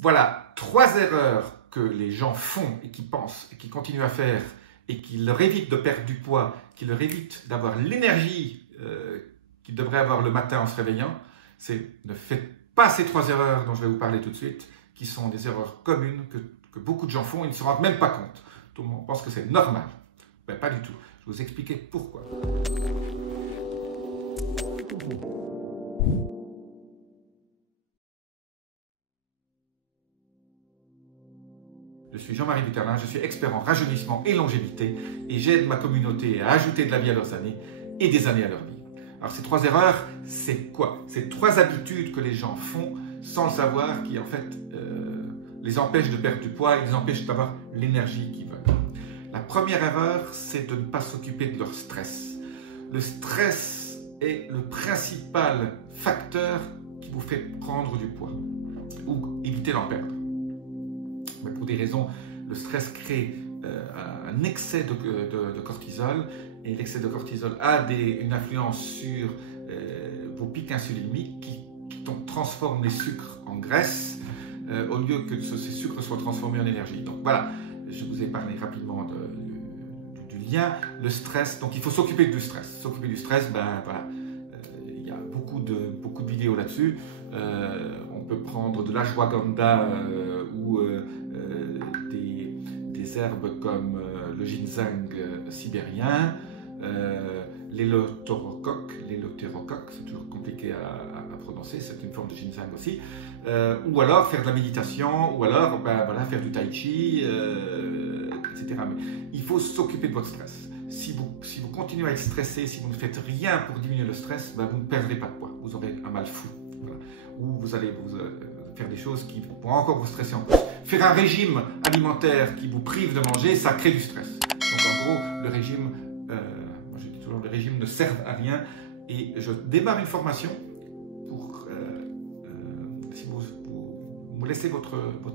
Voilà 3 erreurs que les gens font et qui pensent et qui continuent à faire et qui leur évitent de perdre du poids, qui leur évitent d'avoir l'énergie qu'ils devraient avoir le matin en se réveillant. C'est ne faites pas ces 3 erreurs dont je vais vous parler tout de suite, qui sont des erreurs communes que beaucoup de gens font et ne se rendent même pas compte. Tout le monde pense que c'est normal. Mais pas du tout. Je vais vous expliquer pourquoi. Je suis Jean-Marie Buterlin, je suis expert en rajeunissement et longévité et j'aide ma communauté à ajouter de la vie à leurs années et des années à leur vie. Alors ces 3 erreurs, c'est quoi? C'est 3 habitudes que les gens font sans le savoir qui en fait les empêchent de perdre du poids et les empêchent d'avoir l'énergie qu'ils veulent. La première erreur, c'est de ne pas s'occuper de leur stress. Le stress est le principal facteur qui vous fait prendre du poids ou éviter d'en perdre. Mais pour des raisons, le stress crée un excès de cortisol et l'excès de cortisol a une influence sur vos pics insuliniques qui transforment les sucres en graisse au lieu que ces sucres soient transformés en énergie. Donc voilà, je vous ai parlé rapidement du lien, le stress. Donc il faut s'occuper du stress. S'occuper du stress, ben voilà, il y a beaucoup de vidéos là-dessus. On peut prendre de l'ashwagandha ou des herbes comme le ginseng sibérien, l'éleutérocoque, c'est toujours compliqué à prononcer, c'est une forme de ginseng aussi, ou alors faire de la méditation, ou alors voilà, faire du tai chi, etc. Mais il faut s'occuper de votre stress. Si vous continuez à être stressé, si vous ne faites rien pour diminuer le stress, vous ne perdrez pas de poids, vous aurez un mal fou. Voilà. Ou vous allez faire des choses qui vont encore vous stresser en plus. Faire un régime alimentaire qui vous prive de manger, ça crée du stress. Donc en gros, le régime, moi je dis toujours, le régime ne sert à rien. Et je démarre une formation pour, si vous me laissez votre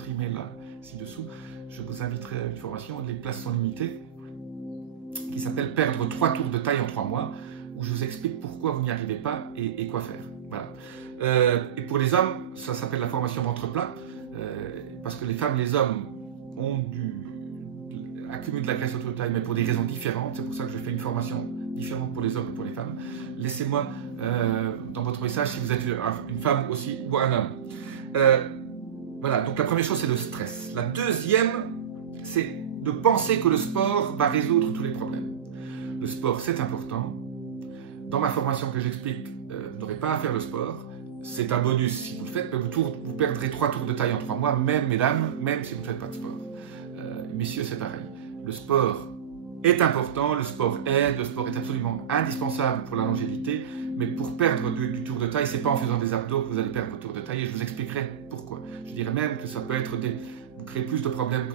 email là, ci-dessous, je vous inviterai à une formation, les places sont limitées, qui s'appelle Perdre 3 tours de taille en 3 mois, où je vous explique pourquoi vous n'y arrivez pas et quoi faire. Voilà. Et pour les hommes, ça s'appelle la formation ventre plat, parce que les femmes et les hommes accumulent de la graisse autour de taille, mais pour des raisons différentes. C'est pour ça que je fais une formation différente pour les hommes et pour les femmes. Laissez-moi dans votre message si vous êtes une femme aussi ou un homme. Voilà, donc la première chose, c'est le stress. La deuxième, c'est de penser que le sport va résoudre tous les problèmes. Le sport, c'est important. Dans ma formation que j'explique, vous n'aurez pas à faire le sport. C'est un bonus si vous le faites, mais vous perdrez 3 tours de taille en 3 mois, même mesdames, même si vous ne faites pas de sport. Messieurs, c'est pareil. Le sport est important, le sport aide, le sport est absolument indispensable pour la longévité, mais pour perdre du tour de taille, ce n'est pas en faisant des abdos que vous allez perdre votre tour de taille, et je vous expliquerai pourquoi. Je dirais même que ça peut être vous créez plus de problèmes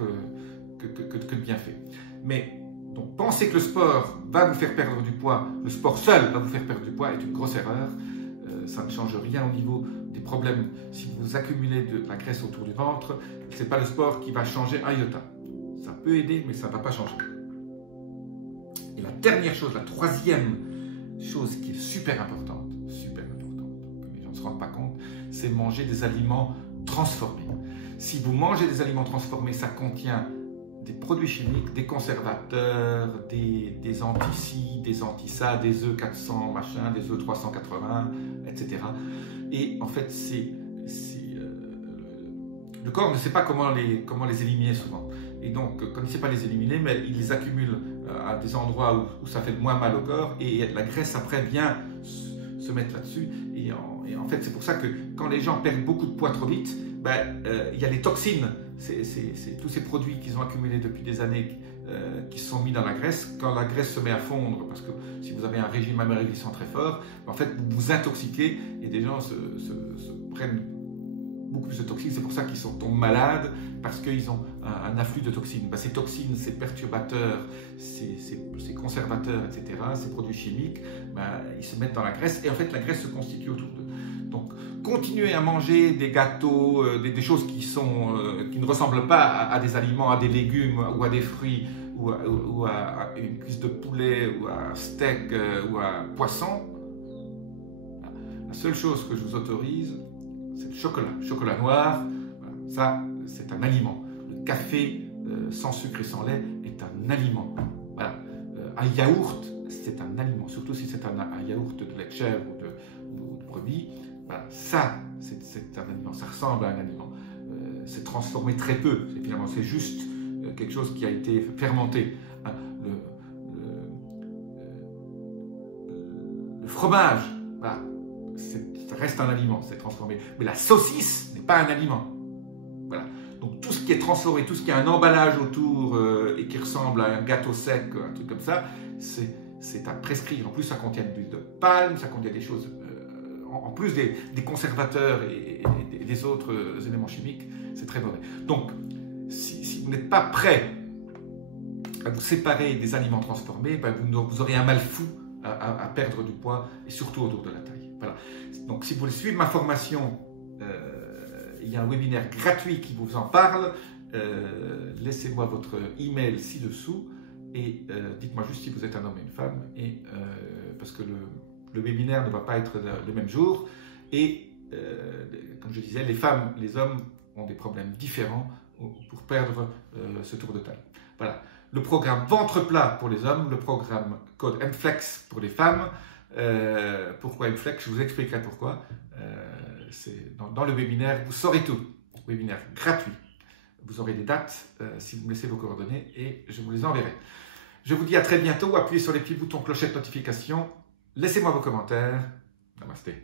que de bienfaits. Mais donc, penser que le sport va vous faire perdre du poids, le sport seul va vous faire perdre du poids est une grosse erreur. Ça ne change rien au niveau des problèmes. Si vous accumulez de la graisse autour du ventre, ce n'est pas le sport qui va changer un iota. Ça peut aider, mais ça ne va pas changer. Et la dernière chose, la troisième chose qui est super importante, que les gens ne se rendent pas compte, c'est manger des aliments transformés. Si vous mangez des aliments transformés, ça contient des produits chimiques, des conservateurs, des anti-ci, des anti-ça, des E400 machin, des E380, etc. Et en fait, le corps ne sait pas comment les éliminer souvent. Et donc, quand il ne sait pas les éliminer, mais il les accumule à des endroits où ça fait moins mal au corps et la graisse après vient se mettre là-dessus. Et en fait, c'est pour ça que quand les gens perdent beaucoup de poids trop vite, il y a les toxines. C'est tous ces produits qu'ils ont accumulés depuis des années qui sont mis dans la graisse. Quand la graisse se met à fondre, parce que si vous avez un régime amaigrissant très fort, en fait vous vous intoxiquez et des gens se prennent beaucoup plus de toxines. C'est pour ça qu'ils tombent malades, parce qu'ils ont un afflux de toxines. Ces toxines, ces perturbateurs, ces conservateurs, etc., ces produits chimiques, ils se mettent dans la graisse et en fait la graisse se constitue autour d'eux. Donc, continuez à manger des gâteaux, des choses qui ne ressemblent pas à des aliments, à des légumes ou à des fruits ou à une cuisse de poulet ou à un steak ou à un poisson. La seule chose que je vous autorise, c'est le chocolat. Chocolat noir, voilà. Ça, c'est un aliment. Le café sans sucre et sans lait est un aliment. Voilà. Un yaourt, c'est un aliment. Surtout si c'est un yaourt de lait de chèvre ou de brebis. Voilà. Ça, c'est un aliment. Ça ressemble à un aliment. C'est transformé très peu. Finalement, c'est juste quelque chose qui a été fermenté. Hein, le fromage, voilà, ça reste un aliment, c'est transformé. Mais la saucisse n'est pas un aliment. Voilà. Donc tout ce qui est transformé, tout ce qui a un emballage autour et qui ressemble à un gâteau sec, un truc comme ça, c'est à prescrire. En plus, ça contient de l'huile de palme, ça contient des choses, en plus des conservateurs et des autres éléments chimiques, c'est très mauvais. Donc, si vous n'êtes pas prêt à vous séparer des aliments transformés, ben vous aurez un mal fou à perdre du poids, et surtout autour de la taille. Voilà. Donc, si vous voulez suivre ma formation, il y a un webinaire gratuit qui vous en parle. Laissez-moi votre email ci-dessous et dites-moi juste si vous êtes un homme et une femme, parce que le webinaire ne va pas être le même jour. Et comme je disais, les femmes, les hommes ont des problèmes différents pour perdre ce tour de taille. Voilà. Le programme ventre plat pour les hommes, le programme code MFlex pour les femmes. Pourquoi MFlex? Je vous expliquerai pourquoi. Dans le webinaire, vous saurez tout. Webinaire gratuit. Vous aurez des dates si vous me laissez vos coordonnées et je vous les enverrai. Je vous dis à très bientôt. Appuyez sur les petits boutons clochette notification. Laissez-moi vos commentaires. Namasté.